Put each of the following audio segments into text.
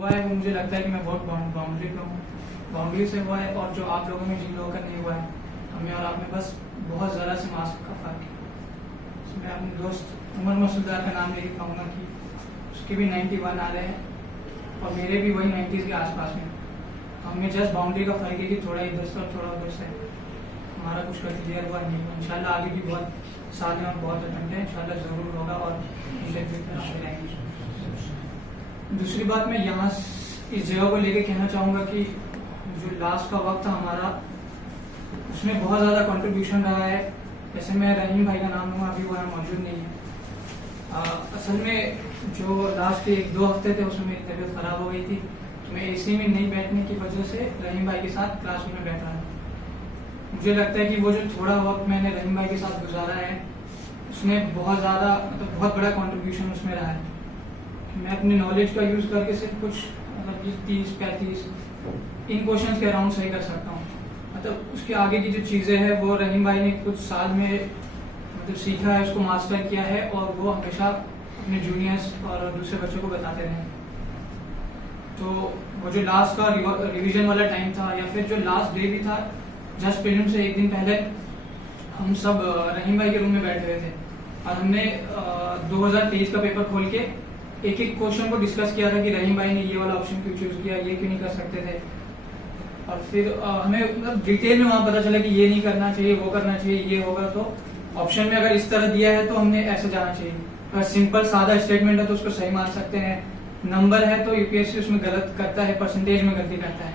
हुआ है वो मुझे लगता है कि मैं बहुत बाउंड्री पे हूँ, बाउंड्री से हुआ है। और जो आप लोगों में जिन लोगों का नहीं हुआ है, हमें और आप में बस बहुत ज़रा से मास्क का फ़र्क है। मैं अपने दोस्त उमर मसूदार का नाम लेके कहूँगा कि उसके भी 91 आ रहे हैं और मेरे भी वही 90s के आसपास में। हमें जस्ट बाउंड्री का फ़र्क है कि थोड़ा इधर से और थोड़ा उधर से हमारा कुछ कर क्लियर हुआ नहीं है। इंशाल्लाह आगे भी बहुत साल हैं और बहुत अटेम्प्ट है, इंशाल्लाह ज़रूर होगा और रहेंगे। दूसरी बात मैं यहाँ इस जगह को लेके कहना चाहूँगा कि जो लास्ट का वक्त था हमारा, उसमें बहुत ज़्यादा कंट्रीब्यूशन रहा है। जैसे मैं रहीम भाई का नाम लूँगा, अभी वो यहाँ मौजूद नहीं है। असल में जो लास्ट के 1-2 हफ्ते थे उसमें मेरी तबीयत ख़राब हो गई थी, तो मैं एसी में नहीं बैठने की वजह से रहीम भाई के साथ क्लासरूम में बैठ रहा था। मुझे लगता है कि वो जो थोड़ा वक्त मैंने रहीम भाई के साथ गुजारा है, उसमें बहुत ज़्यादा मतलब बहुत बड़ा कंट्रीब्यूशन उसमें रहा है। मैं अपने नॉलेज का यूज़ करके सिर्फ कुछ मतलब 30-35 इन क्वेश्चंस के अराउंड सही कर सकता हूँ। मतलब उसके आगे की जो चीज़ें हैं वो रहीम भाई ने कुछ साल में मतलब सीखा है, उसको मास्टर किया है और वो हमेशा अपने जूनियर्स और दूसरे बच्चों को बताते रहे। तो वो जो लास्ट का रिवीजन वाला टाइम था या फिर जो लास्ट डे भी था, जस्ट प्रीलिम्स से एक दिन पहले हम सब रहीम भाई के रूम में बैठे हुए थे और हमने 2023 का पेपर खोल के एक एक क्वेश्चन को डिस्कस किया था कि रहीम भाई ने ये वाला ऑप्शन क्यों चूज किया, ये क्यों नहीं कर सकते थे। और फिर हमें मतलब डिटेल में वहाँ पता चला कि ये नहीं करना चाहिए, वो करना चाहिए, ये होगा तो ऑप्शन में अगर इस तरह दिया है तो हमने ऐसे जाना चाहिए। अगर सिंपल सादा स्टेटमेंट है तो उसको सही मान सकते हैं, नंबर है तो यूपीएससी उसमें गलत करता है, परसेंटेज में गलती करता है।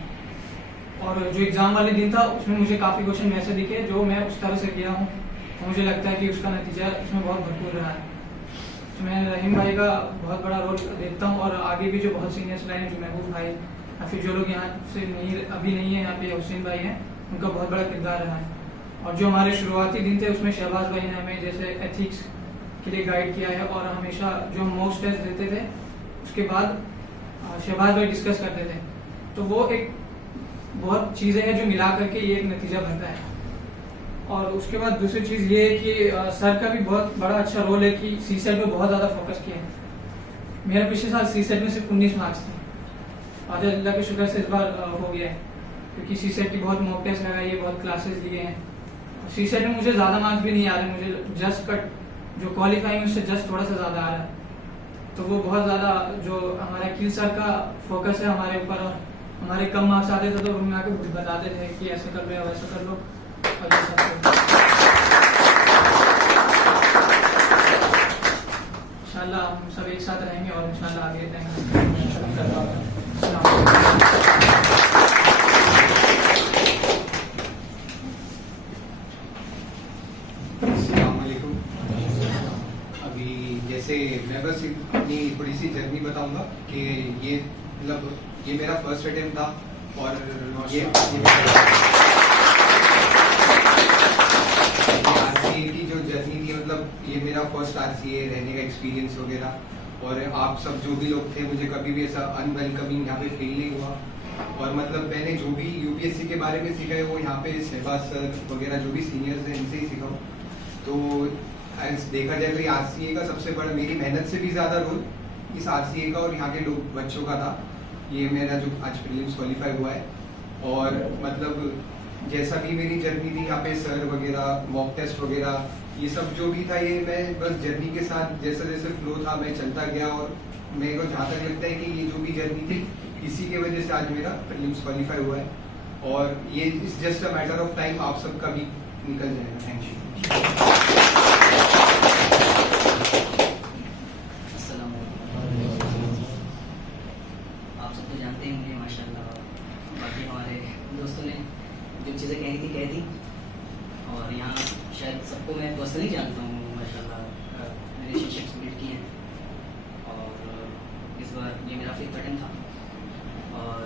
और जो एग्जाम वाले दिन था उसमें मुझे काफ़ी क्वेश्चन ऐसे दिखे जो मैं उस तरह से किया हूँ, तो मुझे लगता है कि उसका नतीजा उसमें बहुत भरपूर रहा है। तो मैं रहीम भाई का बहुत बड़ा रोल देखता हूँ और आगे भी जो बहुत सीनियर्स रहे हैं, जो महबूब भाई या फिर जो लोग यहाँ से नहीं अभी नहीं है, यहाँ पे हुसैन भाई हैं, उनका बहुत बड़ा किरदार रहा है। और जो हमारे शुरुआती दिन थे उसमें शहबाज भाई ने हमें जैसे एथिक्स के लिए गाइड किया है और हमेशा जो हम मॉक टेस्ट देते थे उसके बाद शहबाज भाई डिस्कस करते थे, तो वो एक बहुत चीज़ें हैं जो मिला करके ये एक नतीजा बनता है। और उसके बाद दूसरी चीज़ ये है कि सर का भी बहुत बड़ा अच्छा रोल है कि सीसेट पे बहुत ज़्यादा फोकस किया है। मेरा पिछले साल सीसेट में सिर्फ 19 मार्क्स थे, आज अल्लाह के शुक्र से इस बार हो गया है, क्योंकि सीसेट की बहुत मॉक टेस्ट लगाई है, बहुत क्लासेस लिए हैं। सीसेट में मुझे ज़्यादा मार्क्स भी नहीं आ रहे, मुझे जस्ट कट जो क्वालिफाइंग उससे जस्ट थोड़ा सा ज़्यादा आ रहा है। तो वो बहुत ज़्यादा जो हमारा किल सर का फोकस है हमारे ऊपर, और हमारे कम मार्क्स आते थे तो रूम में आके बताते थे कि ऐसे कर लो या वैसे कर लो और ये सब इंशाल्लाह हम सब एक साथ रहेंगे और इंशाल्लाह आगे रहेंगे। अभी जैसे मैं बस अपनी थोड़ी सी जर्नी बताऊंगा कि ये मतलब ये मेरा फर्स्ट अटेम्प्ट था और ये आरसीए की जो जर्नी थी, मतलब ये मेरा फर्स्ट आरसीए रहने का एक्सपीरियंस वगैरह। और आप सब जो भी लोग थे, मुझे कभी भी ऐसा अनवेलकमिंग यहाँ पे फील नहीं हुआ। और मतलब मैंने जो भी यूपीएससी के बारे में सीखा है वो यहाँ पे शहबाज सर वगैरह जो भी सीनियर्स हैं इनसे ही सीखा हूँ। तो देखा जाए तो ये आरसीए का सबसे बड़ा, मेरी मेहनत से भी ज़्यादा रोल इस आरसीए का और यहाँ के लोग बच्चों का था। ये मेरा जो आज प्रीलिम्स क्वालिफाई हुआ है। और मतलब जैसा भी मेरी जर्नी थी यहाँ पे, सर वगैरह, मॉक टेस्ट वगैरह, ये सब जो भी था, ये मैं बस जर्नी के साथ जैसे जैसे फ्लो था मैं चलता गया। और मेरे को जहाँ तक लगता है कि ये जो भी जर्नी थी इसी के वजह से आज मेरा प्रीलिम्स क्वालिफाई हुआ है। और ये it's just a matter of time, आप सबका भी निकल जाएगा। Thank you. आप सब तो जानते हैं मुझे माशाल्लाह, बाकी हमारे दोस्तों ने जो चीज़ें कही थी कह दी। और यहाँ शायद सबको मैं पर्सनली जानता हूँ माशाल्लाह, मैंने रिलेशनशिप्स बिल्ड किए हैं। और इस बार ये मेरा 5th अटेम्प्ट था। और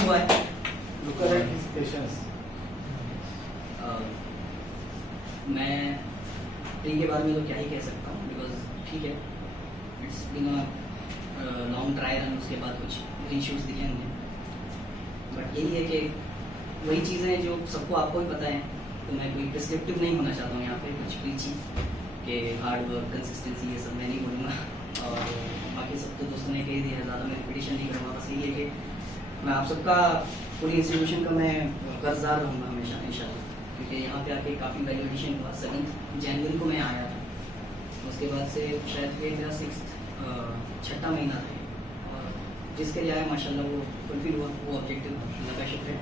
हुआ है मैं प्री के बारे में तो क्या ही कह सकता हूँ, बिकॉज ठीक है, it's been a long trial and उसके बाद कुछ ग्रीन शूट्स दिखे हमने। बट यही है कि वही चीज़ें जो सबको आपको भी पता है, तो मैं कोई प्रिस्क्रिप्टिव नहीं होना चाहता हूँ यहाँ पे, कुछ प्रीची कि हार्ड वर्क, कंसिस्टेंसी, ये सब मैं नहीं बोलूँगा। और ज़्यादा मैं रिपीटिशन नहीं करूँगा, बस यही है कि मैं आप सबका पूरी इंस्टीट्यूशन का मैं कर्जदार रहूँगा हमेशा इंशाल्लाह, क्योंकि यहाँ पे आके काफ़ी वैल्यू एडिशन हुआ। 7 जनवरी को मैं आया था, उसके बाद से शायद ये मेरा 6 महीना था, और जिसके लिए आया माशाल्लाह वो फुलफिल हुआ, वो ऑब्जेक्टिव अल्लाह का शुक्र है।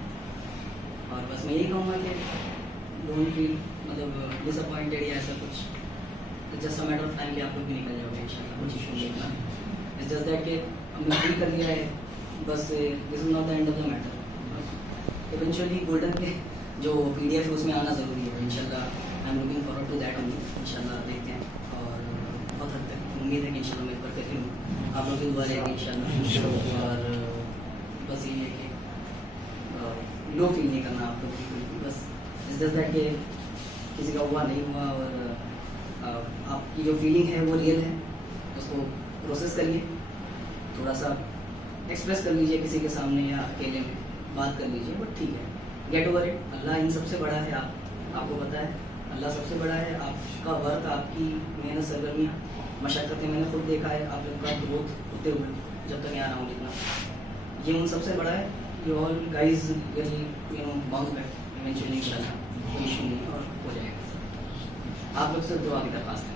और बस मैं यही कहूँगा कि डोंट फील मतलब डिसअपॉइंटेड या ऐसा कुछ, it's just a matter of time कि आप लोग भी निकल जाओगे इंशाल्लाह, कुछ इशू नहीं है। इट्स जस्ट दैट कि हमने फील कर लिया है, बस this is not the end of the matter. Eventually golden के जो PDF है उसमें आना ज़रूरी है इंशाल्लाह। I am looking forward to that only इंशाल्लाह, देखते हैं। और बहुत हद तक उम्मीद है कि इंशाल्लाह मैं ऊपर कर लूँ, आप लोग की दुआ रहेगी इंशाल्लाह। और बस यही है कि लो फील नहीं करना आप लोग, बस इट्स जस्ट दैट कि किसी का हुआ नहीं हुआ, और आपकी जो फीलिंग है वो रियल है, उसको प्रोसेस करिए, थोड़ा सा एक्सप्रेस कर लीजिए किसी के सामने या अकेले में बात कर लीजिए, बट ठीक है, गेट ओवर इट। अल्लाह इन सबसे बड़ा है, आपको पता है अल्लाह सबसे बड़ा है। आपका वर्क, आपकी मेहनत, सरगर्मियाँ, मशक्क़तें मैंने खुद देखा है, आप लोगों का ग्रोथ होते हुए जब तक यहाँ रहा हूँ जितना, ये उन सबसे बड़ा है। You all guys will bounce back eventually इंशाल्लाह, कोई इशू नहीं और हो जाएगा। आप लोग से दुआ की दरख्वास्त है।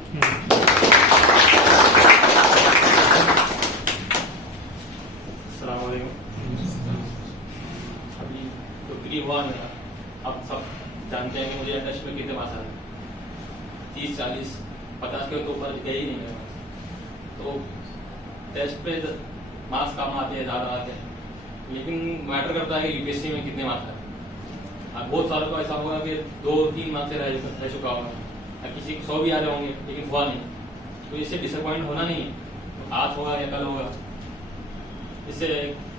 अभी तो प्री हुआ मेरा, आप सब जानते हैं कि मुझे इंडस्ट्री में कितने मार्क्स आए, 30, 40, 50 के तो ऊपर गए ही नहीं मेरे पास। तो टेस्ट पे मार्क्स कम आते हैं, ज़्यादा आते हैं, लेकिन मैटर करता है कि UPSC में कितने मार्क्स आए। अब बहुत सालों को ऐसा होगा कि 2-3 मार्क्स से रह चुका होगा, अब किसी को 100 भी आ रहे होंगे लेकिन हुआ नहीं, तो इससे डिसअपॉइंट होना नहीं है। तो आज होगा या कल होगा, इससे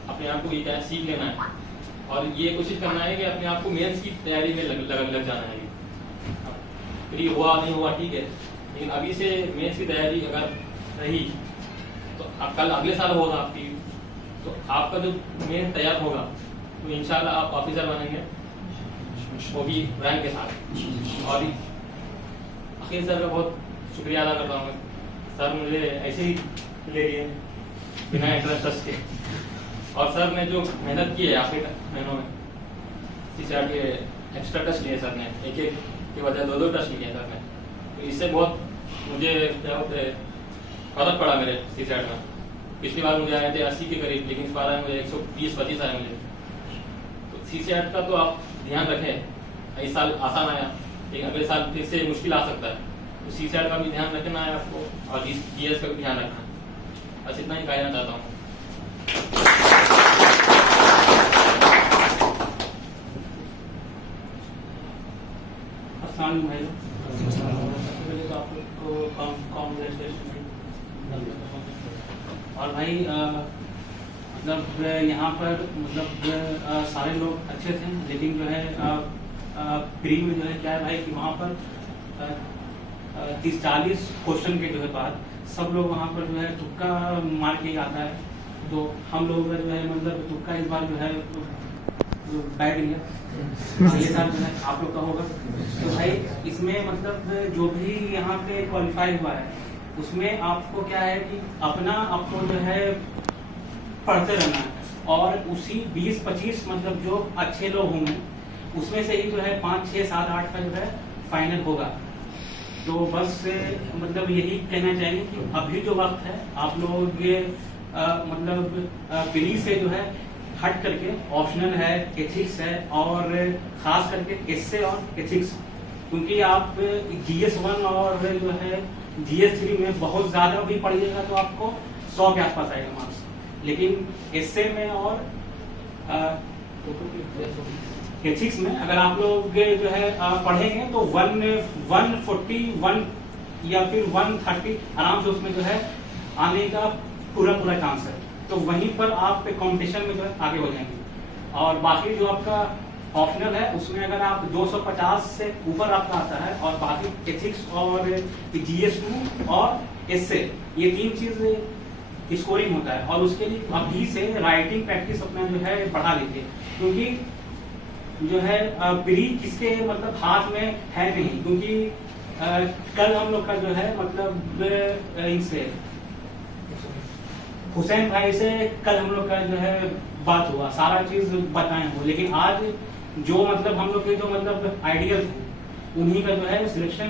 अपने आप को ये क्या सीख लेना है, और ये कोशिश करना है कि अपने आप को मेंस की तैयारी में लग जाना है। प्री हुआ नहीं हुआ ठीक है, लेकिन अभी से मेंस की तैयारी अगर रही तो कल अगले साल होगा आपकी, तो आपका जो मेन तैयार होगा तो इंशाल्लाह आप ऑफिसर बनेंगे, वो भी रैंक के साथ। और अखिल सर का बहुत शुक्रिया अदा करता हूँ, सर मुझे ऐसे ही ले लिए बिना इंटरेस्ट के, और सर ने जो मेहनत की है आखिरी महीनों में, CSAT के एक्स्ट्रा टेस्ट लिए सर ने, एक के बजाय 2 टेस्ट लिए सर ने, तो इससे बहुत मुझे क्या होते फर्क पड़ा मेरे CSAT में। पिछली बार मुझे आए थे 80 के करीब, लेकिन इस बार आए मुझे 120-25 आए मुझे। तो CSAT का तो आप ध्यान रखें, इस साल आसान आया लेकिन अगले साल फिर से मुश्किल आ सकता है, तो CSAT का भी ध्यान रखना है आपको, और GS का भी ध्यान रखना है। बस इतना ही कहना चाहता हूँ। और भाई मतलब यहाँ पर मतलब सारे लोग अच्छे थे, लेकिन जो है प्री में जो है क्या है भाई कि वहाँ पर 30-40 क्वेश्चन के जो है बाद सब लोग वहाँ पर जो है तुक्का मार के आता है, तो हम लोग का जो है मतलब तुक्का इस बार जो है बैठ गया, अगले साल जो है आप लोग का होगा। तो भाई इसमें मतलब जो भी यहाँ पे क्वालिफाई हुआ है उसमें आपको क्या है कि अपना आपको जो है पढ़ते रहना है, और उसी 20-25 मतलब जो अच्छे लोग होंगे उसमें से ही जो है 5, 6, 7, 8 का जो है फाइनल होगा। तो बस मतलब यही कहना चाहेंगे कि अभी जो वक्त है आप लोग मतलब प्री से जो है हट करके ऑप्शनल है, एथिक्स है, और खास करके एस्से और एथिक्स, क्योंकि आप GS1 और जो है GS3 में बहुत ज्यादा भी पढ़िएगा तो आपको 100 के आसपास आएगा मार्क्स, लेकिन एस्से में और एथिक्स में अगर आप लोग जो है पढ़ेंगे तो 141 या फिर 130 आराम से उसमें जो है आने का पूरा चांस है। तो वहीं पर आप कंपटीशन में जो है आगे हो जाएंगे। और बाकी जो आपका ऑप्शनल है उसमें अगर आप 250 से ऊपर आपका आता है, और बाकी एथिक्स और GS2 और एस्से, ये 3 चीज स्कोरिंग होता है, और उसके लिए अभी से राइटिंग प्रैक्टिस अपना जो है बढ़ा लीजिए, क्योंकि जो है प्री किसके मतलब हाथ में है नहीं, क्योंकि कल हम लोग का जो है मतलब इनसे हुसैन भाई से कल हम लोग का जो है बात हुआ, सारा चीज बताए हो, लेकिन आज जो मतलब हम लोग के जो मतलब आइडियाज थे उन्हीं का जो है सिलेक्शन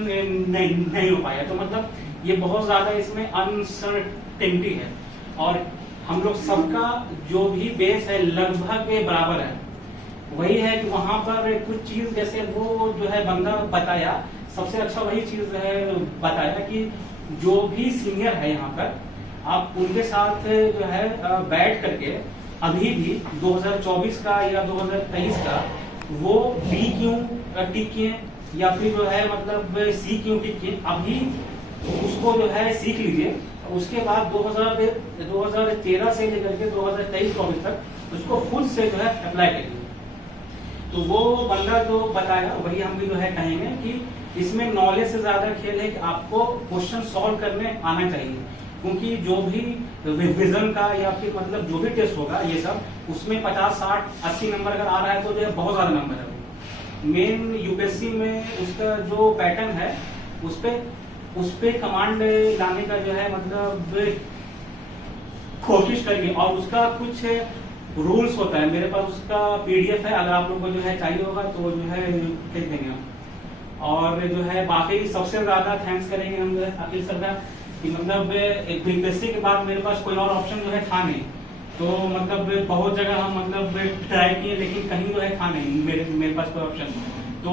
नहीं हो पाया। तो मतलब ये बहुत ज्यादा इसमें अनसर्टेनिटी है और हम लोग सबका जो भी बेस है लगभग बराबर है। वही है कि वहां पर कुछ चीज जैसे वो जो है बंदा बताया, सबसे अच्छा वही चीज है बताया कि जो भी सीनियर है यहाँ पर आप उनके साथ जो है बैठ करके अभी भी 2024 का या 2023 का वो बी क्यों टिके या फिर जो है मतलब सी क्यों टिके, अभी उसको जो है सीख लीजिए। उसके बाद 2013 से लेकर के 2023-24 तक उसको खुद से जो है अप्लाई करिए। तो वो बंदा जो बताया वही हम भी जो है कहेंगे कि इसमें नॉलेज से ज्यादा खेल है कि आपको क्वेश्चन सॉल्व करने आना चाहिए, क्योंकि जो भी विजन का या फिर मतलब जो भी टेस्ट होगा ये सब उसमें 50, 60, 80 नंबर अगर आ रहा है तो जो है बहुत ज्यादा नंबर है। मेन यूपीएससी में उसका जो पैटर्न है उस पे कमांड लाने का जो है मतलब कोशिश करिए और उसका कुछ रूल्स होता है। मेरे पास उसका पीडीएफ है, अगर आप लोग को जो है चाहिए होगा तो जो है भेज देंगे हम। और जो है बाकी सबसे ज्यादा थैंक्स करेंगे हम जो है अखिल सर का कि मतलब यूपीएससी के बाद मेरे पास कोई और ऑप्शन जो है था नहीं। तो मतलब बहुत जगह हम मतलब ट्राई किए लेकिन कहीं जो है था नहीं मेरे पास कोई ऑप्शन। तो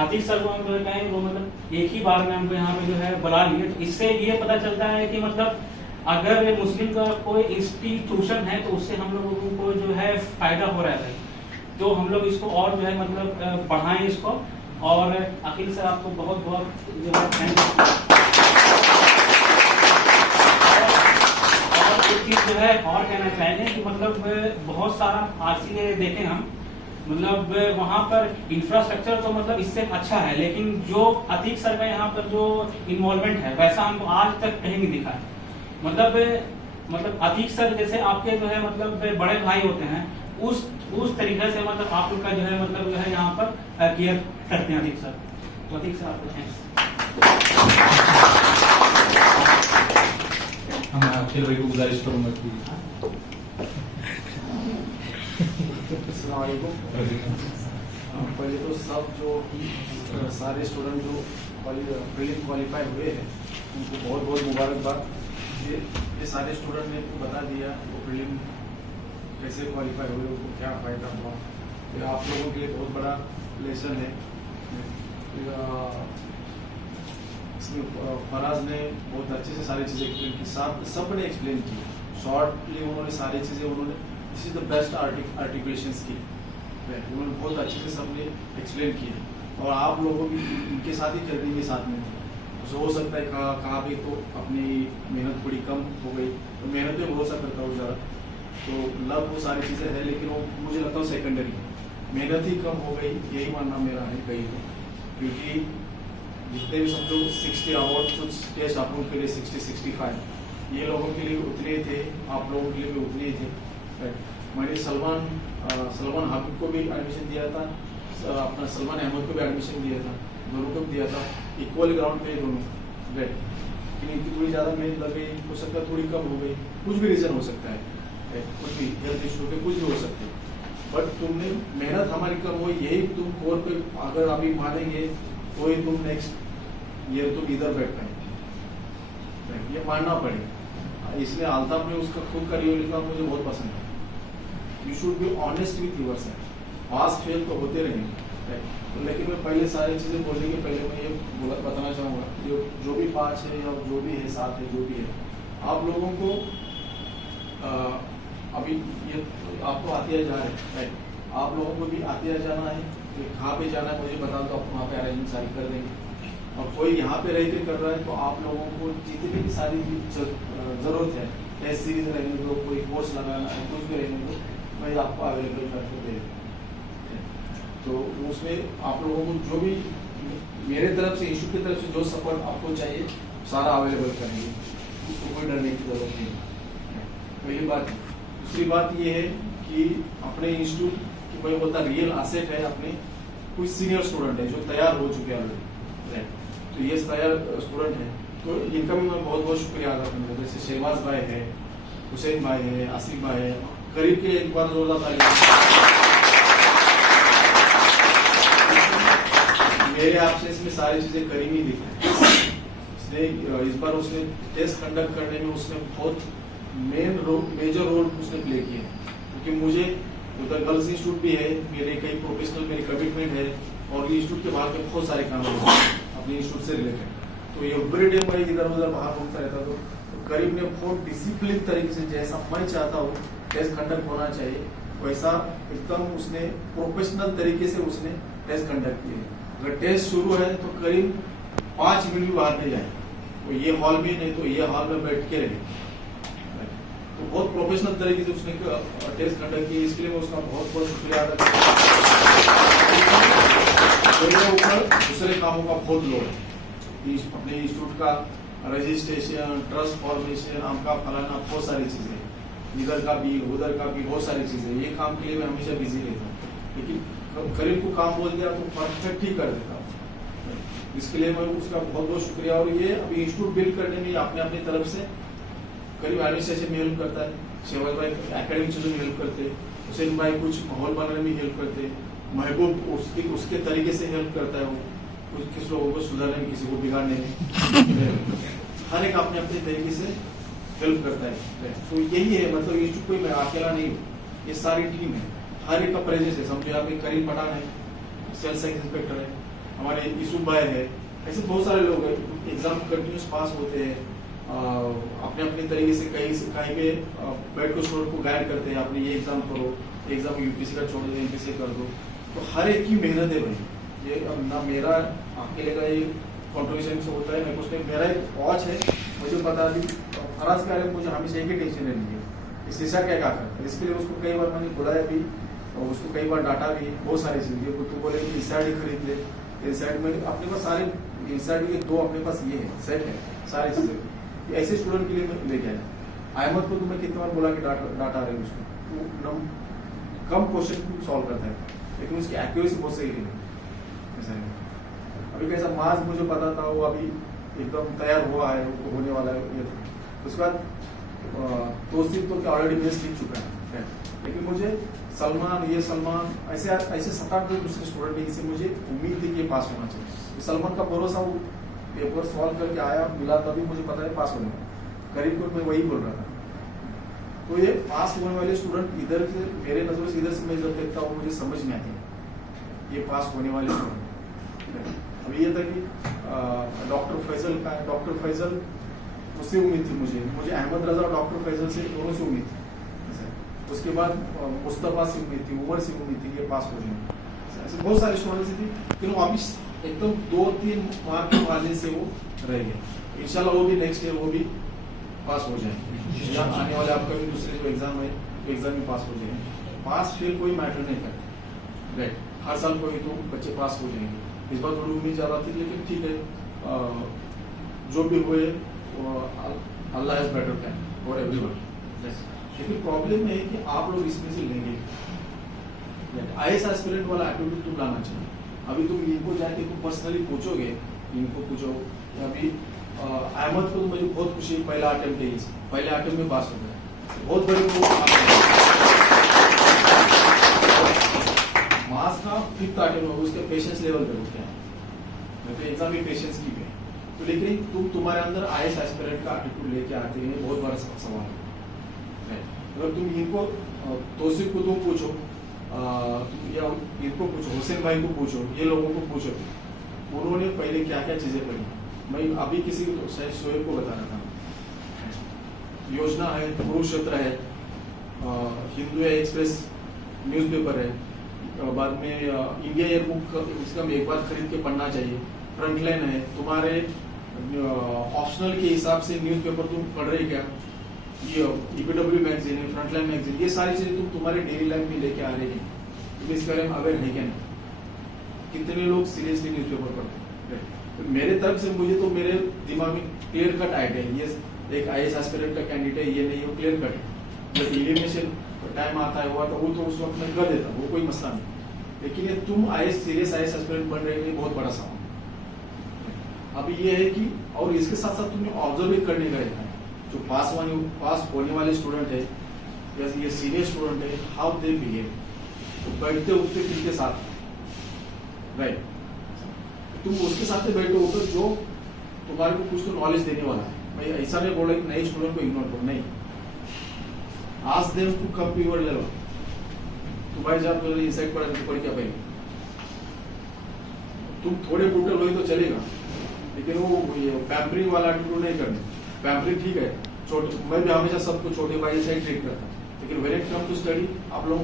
आतिश सर को हम जो है कहें वो मतलब एक ही बार में हमको यहाँ पे जो है बुला लिए। तो इससे ये पता चलता है कि मतलब अगर मुस्लिम का कोई इंस्टीट्यूशन है तो उससे हम लोगों को जो है फायदा हो रहा है। तो हम लोग इसको और जो है मतलब बढ़ाएं इसको। और अखिल सर आपको बहुत बहुत जो है थैंक। और एक चीज जो है और कहना चाहेंगे कि मतलब बहुत सारा आरसीए देखें हम, मतलब वहाँ पर इंफ्रास्ट्रक्चर तो मतलब इससे अच्छा है, लेकिन जो अतीक सर का यहाँ पर जो इन्वॉल्वमेंट है वैसा हमको आज तक कहीं नहीं दिखा है। मतलब अतीक सर जैसे आपके जो है मतलब बड़े भाई होते हैं उस तरीके से मतलब आप लोग का जो है मतलब जो है यहाँ पर केयर करते हैं अतीक सर। तो अतीक सर आपको थैंक्स। मैं अखिल भाई को गुजारिश करूंगा कि पहले तो सब जो सारे स्टूडेंट जो प्रीलिम क्वालिफाई हुए हैं उनको बहुत बहुत मुबारकबाद। ये सारे स्टूडेंट ने बता दिया वो प्रीलिम कैसे क्वालिफाई हुए, उनको क्या फ़ायदा हुआ। ये आप लोगों के लिए बहुत बड़ा लेसन है। इसमें फराज ने बहुत अच्छे से सारी चीज़ें एक्सप्लेन की, सब ने एक्सप्लेन की शॉर्टली। उन्होंने सारी चीज़ें this is the best articulations की उन्होंने बहुत अच्छे से सबने एक्सप्लेन किया। और आप लोगों की इनके साथ ही चल रही है साथ में, तो हो सकता है कहाँ पे तो अपनी मेहनत थोड़ी कम हो गई, तो मेहनत पे भरोसा करता हूँ ज़्यादा। तो लव वो सारी चीज़ें है लेकिन वो मुझे लगता है सेकेंडरी है, मेहनत ही कम हो गई यही मानना मेरा है कहीं तो। क्योंकि जितने भी समझो 60 अवार्ड कुछ टेस्ट आप लोगों के लिए 60-65 ये लोगों के लिए उतने थे, आप लोगों के लिए भी उतने थे। मैंने सलमान हाबिब को भी एडमिशन दिया था, अपना सलमान अहमद को भी एडमिशन दिया था, दोनों को भी दिया था इक्वल ग्राउंड पे दोनों। राइट, लेकिन इनकी थोड़ी ज़्यादा मेहनत लग गई, हो सकता है थोड़ी कम हो गई, कुछ भी रीज़न हो सकता है, कुछ भी हेल्थ इशू पे कुछ भी हो सकते हैं। बट तुमने मेहनत हमारी कम हुई, यही तुम कोर पे अगर अभी मानेंगे तो ही तुम नेक्स्ट ईयर तुम इधर बैठ पाएंगे, ये मानना पड़ेगा। इसलिए अल्ताफ ने उसका खुद का रिव्यू लिखा, मुझे बहुत पसंद है। You should be honest with yourself, pass fail तो होते रहेंगे। तो लेकिन मैं पहले सारी चीज़ें बोलने के पहले मैं ये बताना चाहूँगा जो भी 5 है या जो भी है 7 है जो भी है, आप लोगों को अभी ये आपको आते जा रहे हैं, राइट, आप लोगों को भी आते जाना है, तो कहाँ पे जाना है मुझे बता दो, आप वहाँ पे अरेंजमेंट सारी कर देंगे। और कोई यहाँ पे रह के कर रहा है तो आप लोगों को जितनी भी सारी ज़रूरत है, टेस्ट सीरीज रहने दो, कोई कोर्स लगाना है, कुछ भी रहने दो, मैं आपको अवेलेबल करके दे दूँ। तो उसमें आप लोगों को जो भी मेरे तरफ से इंस्टीट्यूट की तरफ से जो सपोर्ट आपको चाहिए सारा अवेलेबल करेंगे, उसको कोई डरने की जरूरत नहीं। पहली बात। दूसरी बात ये है कि अपने इंस्टीट्यूट की कोई होता रियल एसेट है, अपने कुछ सीनियर स्टूडेंट है जो तैयार हो चुके हैं ऑलरेडी, तो ये तैयार स्टूडेंट है, तो इनका भी मैं बहुत बहुत शुक्रिया अदा करूँगा। जैसे शहबाज भाई है, हुसैन भाई है, आसिफ भाई है, करीब के एक बार जोरदार ताली। मेरे एब्सेंस में सारी चीजें करीम ही दिख रही है। इसने इस बार उसने टेस्ट कंडक्ट करने में उसने बहुत मेजर रोल उसने प्ले किया, क्योंकि मुझे उधर गर्ल्स इंस्टीट्यूट भी है, मेरे कई प्रोफेशनल मेरी कमिटमेंट है, और इंस्टीट्यूट के बाहर के बहुत सारे काम होते हैं अपने इंस्टीट्यूट से रिलेटेड। तो ये एवरी डे मैं इधर उधर बाहर घूमता रहता, तो करीब ने बहुत डिसिप्लिन तरीके से, जैसा मैं चाहता हूँ टेस्ट कंडक्ट होना चाहिए, वैसा एकदम उसने प्रोफेशनल तरीके से उसने टेस्ट कंडक्ट किए। अगर टेस्ट शुरू है तो करीब 5 मिनट भी बाहर नहीं जाए, तो ये हॉल में नहीं तो ये हॉल में बैठ के रहे। तो बहुत प्रोफेशनल तरीके से उसने टेस्ट कंडक्ट किया, इसके लिए मैं उसका बहुत बहुत शुक्रिया अदा करता हूं। मेरे ऊपर दूसरे कामों का बहुत लोड है, अपने इंस्टीट्यूट का रजिस्ट्रेशन, ट्रस्ट फॉर्मेशन, आमका फलाना, बहुत सारी चीजें, इधर का बिल उधर का बिल, बहुत सारी चीजें, ये काम के लिए मैं हमेशा बिजी रहता हूँ। लेकिन करीब को काम बोल दिया तो परफेक्ट ही कर देता हूँ, इसके लिए मैं उसका बहुत बहुत शुक्रिया। और ये अभी इंस्टीट्यूट बिल्ड करने में अपने अपनी तरफ से करीब एडमिनिस्ट्रेशन में हेल्प करता है, शेवल भाई एकेडमिक चीजों में हेल्प करते, हुसैन भाई कुछ माहौल बनाने में हेल्प करते, महबूब उसके तरीके से हेल्प करता है, वो किस लोगों को सुधारने में, किसी को बिगाड़ने में, हर एक अपने अपने तरीके से हेल्प करता है। तो यही है, मतलब इंस्टीट्यूट कोई मैं अकेला नहीं हूँ, ये सारी टीम है, हर एक का प्रेजेंस है। समझो यहाँ पे करीम पठान है, सेल्स इंस्पेक्टर है, हमारे यूसुफ भाई है, ऐसे बहुत सारे लोग हैं, एग्जाम कंटिन्यूस पास होते हैं, अपने अपने तरीके से कहीं पे बैठ को स्टूडेंट को गाइड करते हैं, आपने ये एग्जाम करो, एग्जाम यूपीसी का छोड़ दो, एमपीसी कर दो। तो हर एक की मेहनत है भाई, ये ना मेरा अकेले का ये कॉन्ट्रीब्यूशन से होता है, मैं कुछ नहीं। मेरा एक वॉच है, मुझे पता थी फराज के बारे में मुझे हमेशा एक ही टेंशन रहती है, इस शीशा क्या करता है, इसके लिए उसको कई बार मैंने बुलाया भी और उसको कई बार डाटा भी, बहुत सारी चीजें। तो बोले कि इंसाइड खरीद ले, इंसाइड में अपने पास सारे इंसाइड के 2 अपने पास ये है सेट है, सारी चीजें ऐसे स्टूडेंट के लिए मैं लेके आया। अहमद को तो मैं कितनी बार बोला कि डाटा रहे उसको, तो कम क्वेश्चन सॉल्व करता है, लेकिन उसकी एक्यूरेसी बहुत सही नहीं ऐसा है। अभी कैसा मार्क्स मुझे पता था, वो अभी एकदम तैयार हुआ है, वो होने वाला है ये। उसके बाद तोसीफ तो ऑलरेडी बेस लिख चुका है, लेकिन मुझे सलमान ऐसे 7-8 दूसरे स्टूडेंट हैं, इसे मुझे उम्मीद थी कि ये पास होना चाहिए। सलमान का भरोसा, वो पेपर सॉल्व करके आया, मिला, तभी मुझे पता है पास होने वाला, करीब मैं वही बोल रहा था। तो ये पास होने वाले स्टूडेंट इधर से, मेरे नजरों से इधर से मैं जब देखता हूँ मुझे समझ में आती है ये पास होने वाले स्टूडेंट। अभी ये था कि डॉक्टर फैजल का, डॉक्टर फैजल उससे उम्मीद थी मुझे अहमद रजा और डॉक्टर फैजल से, दोनों से उम्मीद थी। उसके बाद मुस्तफा से उम्मीद थी, उमर से उम्मीद थी कि ये पास हो जाए, ऐसे बहुत सारे स्टूडेंट से थी, लेकिन अभी एकदम 2-3 मार्क के मार्जिन से वो रह गया। इंशाल्लाह वो भी नेक्स्ट ईयर वो भी पास हो जाएंगे, आने वाले आपका भी दूसरे जो एग्जाम है, एग्जाम में पास हो जाएंगे। पास फेल कोई मैटर नहीं करता, राइट, हर साल कोई तो बच्चे पास हो जाएंगे। इस बार थोड़ी उम्मीद ज्यादा थी, लेकिन ठीक है, जो भी हुए Allah is better can for everyone. लेकिन प्रॉब्लम है कि आप लोग इसमें से लेंगे, आईएएस एस्पिरेंट वाला एटीट्यूड तुम लाना चाहिए। अभी तुम इनको जाके तुम पर्सनली पूछोगे, इनको पूछो। अभी अहमद को तो मुझे बहुत खुशी, पहला अटेम्प्ट है, पहले अटेम्प्ट में पास हो गया, बहुत बड़ी मास का 5th अटेम्प्ट होगा, उसके पेशेंस लेवल पे होते हैं, तो एग्जाम में पेशेंस की है। तो लेकिन तुम्हारे अंदर आईएएस एस्पिरेंट का एटीट्यूड लेके आते हैं, बहुत बड़ा सवाल है। अगर तुम इनको तौसीफ को तुम पूछो, या इनको पूछो, हुसैन भाई को पूछो, ये लोगों को पूछो, उन्होंने पहले क्या क्या चीजें पढ़ी। मैं अभी किसी को शायद शोएब को बता रहा था, योजना है, कुरुक्षेत्र है, हिंदू एक्सप्रेस न्यूज़पेपर है, बाद में इंडिया ईयर बुक, उसका हम एक बार खरीद के पढ़ना चाहिए। फ्रंटलाइन है, तुम्हारे ऑप्शनल के हिसाब से न्यूज़पेपर तुम पढ़ रहे क्या, ये ईपीडब्ल्यू मैगजीन है, फ्रंटलाइन मैगजीन, ये सारी चीजें तुम तुम्हारे डेली लाइफ में लेके आ रहे हैं, तुम इसके बारे में अवेयर है क्या नहीं? कितने लोग सीरियसली न्यूज़पेपर पढ़ते हैं? तो मेरे तरफ से मुझे तो मेरे दिमाग में क्लियर कट आइडिया है, ये एक आईएएस एस्पिरेंट का कैंडिडेट है, ये नहीं, वो क्लियर कट है। जब एलिमिनेशन टाइम आता है हुआ तो वो तो उस वक्त मैं कर देता, वो कोई मसला नहीं। लेकिन ये तुम आईएएस सीरियस आईएएस एस्पिरेंट बन रहे हैं, बहुत बड़ा सवाल। अभी ये है कि और इसके साथ साथ तुम्हें ऑब्जर्व भी करने का रहता है, जो पास होने वाले स्टूडेंट है या ये सीनियर स्टूडेंट है, हाउ दे बिहेव, तो बैठते उठते किनके साथ, राइट, तुम उसके साथ बैठो उठो जो तुम्हारे को कुछ तो नॉलेज देने वाला है। भाई ऐसा नहीं बोला कि नए स्टूडेंट को इग्नोर करो, नहीं, ask them to come to your level. तो भाई जब तो इंसाइट पड़ा तो पढ़ क्या भाई, तुम थोड़े बूटे लोगे तो चलेगा, लेकिन वो पैम्परिंग वाला एटीट्यूड नहीं करना। पैम्परिंग ठीक है, छोटे, मैं भी हमेशा सबको छोटे भाई से ही ट्रीट करता, लेकिन when it come to study आप लोग